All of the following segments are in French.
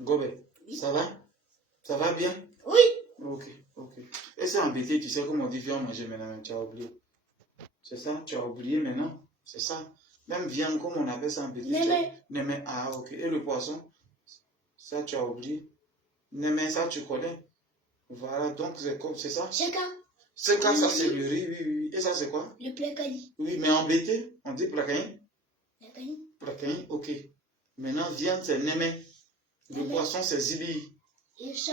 Gobe, Oui. ça va? Ça va bien? Oui. Ok, ok. Et c'est embêté, tu sais comment on dit viens manger maintenant, tu as oublié. C'est ça, tu as oublié maintenant. C'est ça. Même viande, comme on appelle ça embêté. Némé. Ah, ok. Et le poisson? Ça, tu as oublié. Némé, ça, tu connais. Voilà, donc c'est ça? Chacun. C'est quand ça, c'est le riz, oui, oui, oui. Et ça, c'est quoi? Le placali. Oui, mais embêté, on dit placaïn? Placali. Placaïn, ok. Maintenant, viande, c'est némé. Le poisson, c'est zili. Et ça,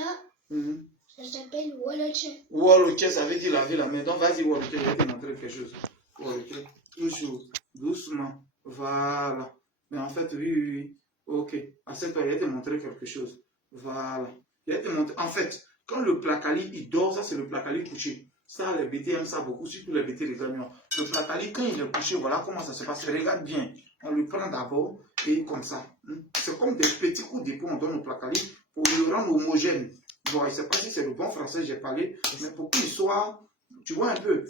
ça s'appelle Woloche. Woloche, ça veut dire laver la main. Donc, vas-y, Woloche, je vais te montrer quelque chose. Woloche, toujours, doucement. Voilà. Mais en fait, oui, oui, oui. Ok. À cette heure, je vais te montrer quelque chose. Voilà. Je vais te montrer. En fait, quand le placali, il dort, ça, c'est le placali couché. Ça, les bêtés aiment ça beaucoup, surtout les bêtés des gagnants. Le placali, quand il est couché, voilà comment ça se passe. Regarde bien. On le prend d'abord et comme ça. C'est comme des petits coups d'épaule, on donne au placali pour le rendre homogène. Bon, je ne sais pas si c'est le bon français, j'ai parlé, mais pour qu'il soit, tu vois un peu.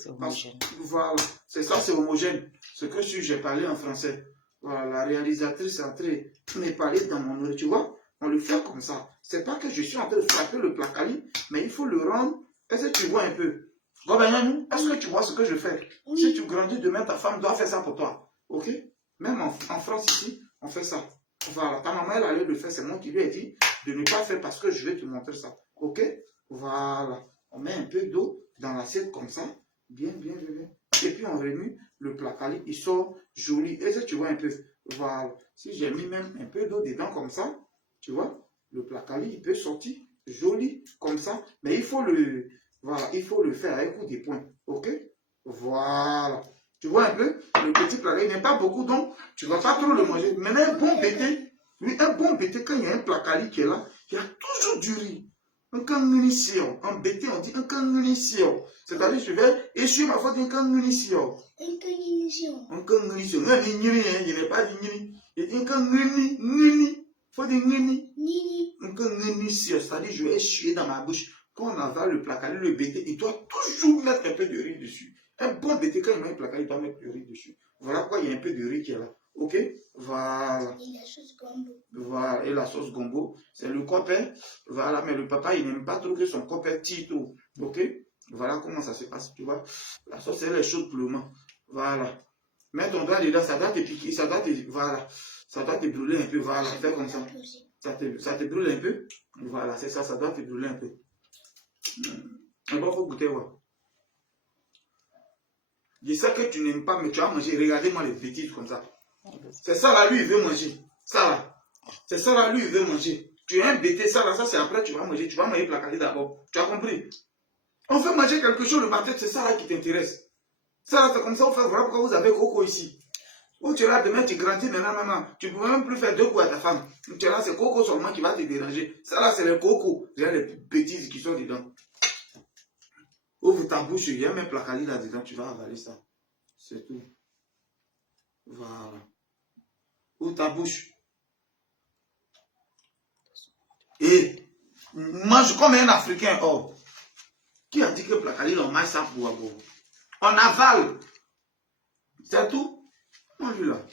Voilà, c'est ça, c'est homogène. Ce que j'ai parlé en français. Voilà, la réalisatrice est en train de parler dans mon oreille, tu vois. On le fait comme ça. C'est pas que je suis en train de frapper le placali, mais il faut le rendre. Est-ce que tu vois un peu? Est-ce que tu vois ce que je fais? Oui. Si tu grandis demain, ta femme doit faire ça pour toi. Ok? Même en France ici, on fait ça. Voilà, ta maman, elle allait le faire, c'est moi qui lui ai dit de ne pas faire parce que je vais te montrer ça. Ok? Voilà. On met un peu d'eau dans l'assiette comme ça. Bien, bien, bien, bien. Et puis on remue le placali, il sort joli. Et ça, tu vois un peu. Voilà. Si j'ai mis même un peu d'eau dedans comme ça, tu vois, le placali, il peut sortir joli comme ça. Mais il faut le, voilà, il faut le faire avec coup des poings. Ok? Voilà. Tu vois un peu, le petit placali, il n'est pas beaucoup, donc tu ne vas pas trop le manger. Mais un bon bété, oui, un bon bété, quand il y a un placali qui est là, il y a toujours du riz. Un kangunisio. En bété, on dit un kangunisio. C'est-à-dire, je vais essuyer ma faute d'un kangunisio. Un kangunisio. Un kangunisio. Non, il n'est pas dit nini. Il dit un kangunisio. Faut dire nini. Nini. Un kangunisio. C'est-à-dire, je vais essuyer dans ma bouche. Quand on avale le placali, le bété, il doit toujours mettre un peu de riz dessus. Un bon bété, quand il met un placali, il doit mettre du riz dessus. Voilà pourquoi il y a un peu de riz qui est là. Ok? Voilà. Et la sauce gombo. Voilà. Et la sauce gombo, c'est le copain. Voilà. Mais le papa, il n'aime pas trop que son copain tire trop. Ok? Voilà comment ça se passe. Tu vois? La sauce, elle est chaude pour le moment. Voilà. Mets ton doigt dedans, ça doit te piquer. Ça doit te, voilà. Ça doit te brûler un peu. Voilà. Fais comme ça. Ça te brûle un peu. Voilà. C'est ça. Ça doit te brûler un peu. Mais bon, faut goûter, ouais. Je sais que tu n'aimes pas, mais tu vas manger. Regardez-moi les bêtises comme ça. C'est ça là, lui, il veut manger. Ça là. C'est ça là, lui, il veut manger. Tu as un bêté, ça là, ça c'est après, tu vas manger. Tu vas manger placali d'abord. Tu as compris? On fait manger quelque chose le matin, c'est ça là qui t'intéresse. Ça là, c'est comme ça, on fait. Voilà pourquoi vous avez Coco ici. Ou tu es là, demain, tu grandis maintenant, maman. Tu ne peux même plus faire deux coups à ta femme. Tu es là, c'est Coco seulement qui va te déranger. Ça là, c'est le Coco. Il y a les bêtises qui sont dedans. Ouvre ta bouche, il y a même placali là-dedans, tu vas avaler ça. C'est tout. Voilà. Ouvre ta bouche. Et mange comme un Africain. Oh. Qui a dit que placali, on mange ça pour avoir? On avale. C'est tout. Mange là.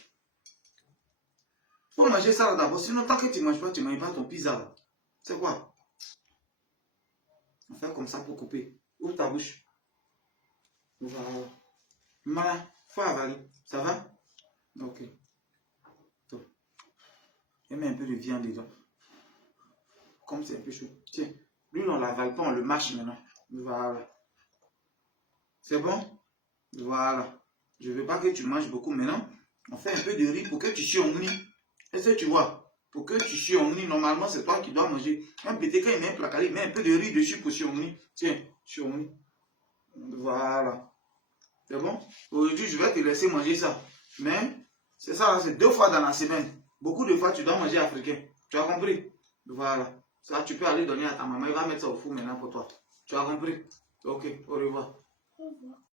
Faut manger ça d'abord. Sinon, tant que tu ne manges pas ton pizza. C'est quoi? On fait comme ça pour couper. Ouvre ta bouche. Voilà. Voilà. Faut avaler. Ça va? Ok. Et mets un peu de viande dedans. Comme c'est un peu chaud. Tiens. Lui, on ne l'avale pas, on le mâche maintenant. Voilà. C'est bon? Voilà. Je ne veux pas que tu manges beaucoup maintenant. On fait un peu de riz pour que tu surnis. Est-ce que tu vois? Pour que tu surnis, normalement, c'est toi qui dois manger. Un petit quand il met un placali, met un peu de riz dessus pour surnis. Tiens, surnis. Voilà. C'est bon? Aujourd'hui, je vais te laisser manger ça. Mais, c'est ça, c'est 2 fois dans la semaine. Beaucoup de fois, tu dois manger africain. Tu as compris? Voilà. Ça, tu peux aller donner à ta maman. Elle va mettre ça au four maintenant pour toi. Tu as compris? Ok, au revoir. Au revoir.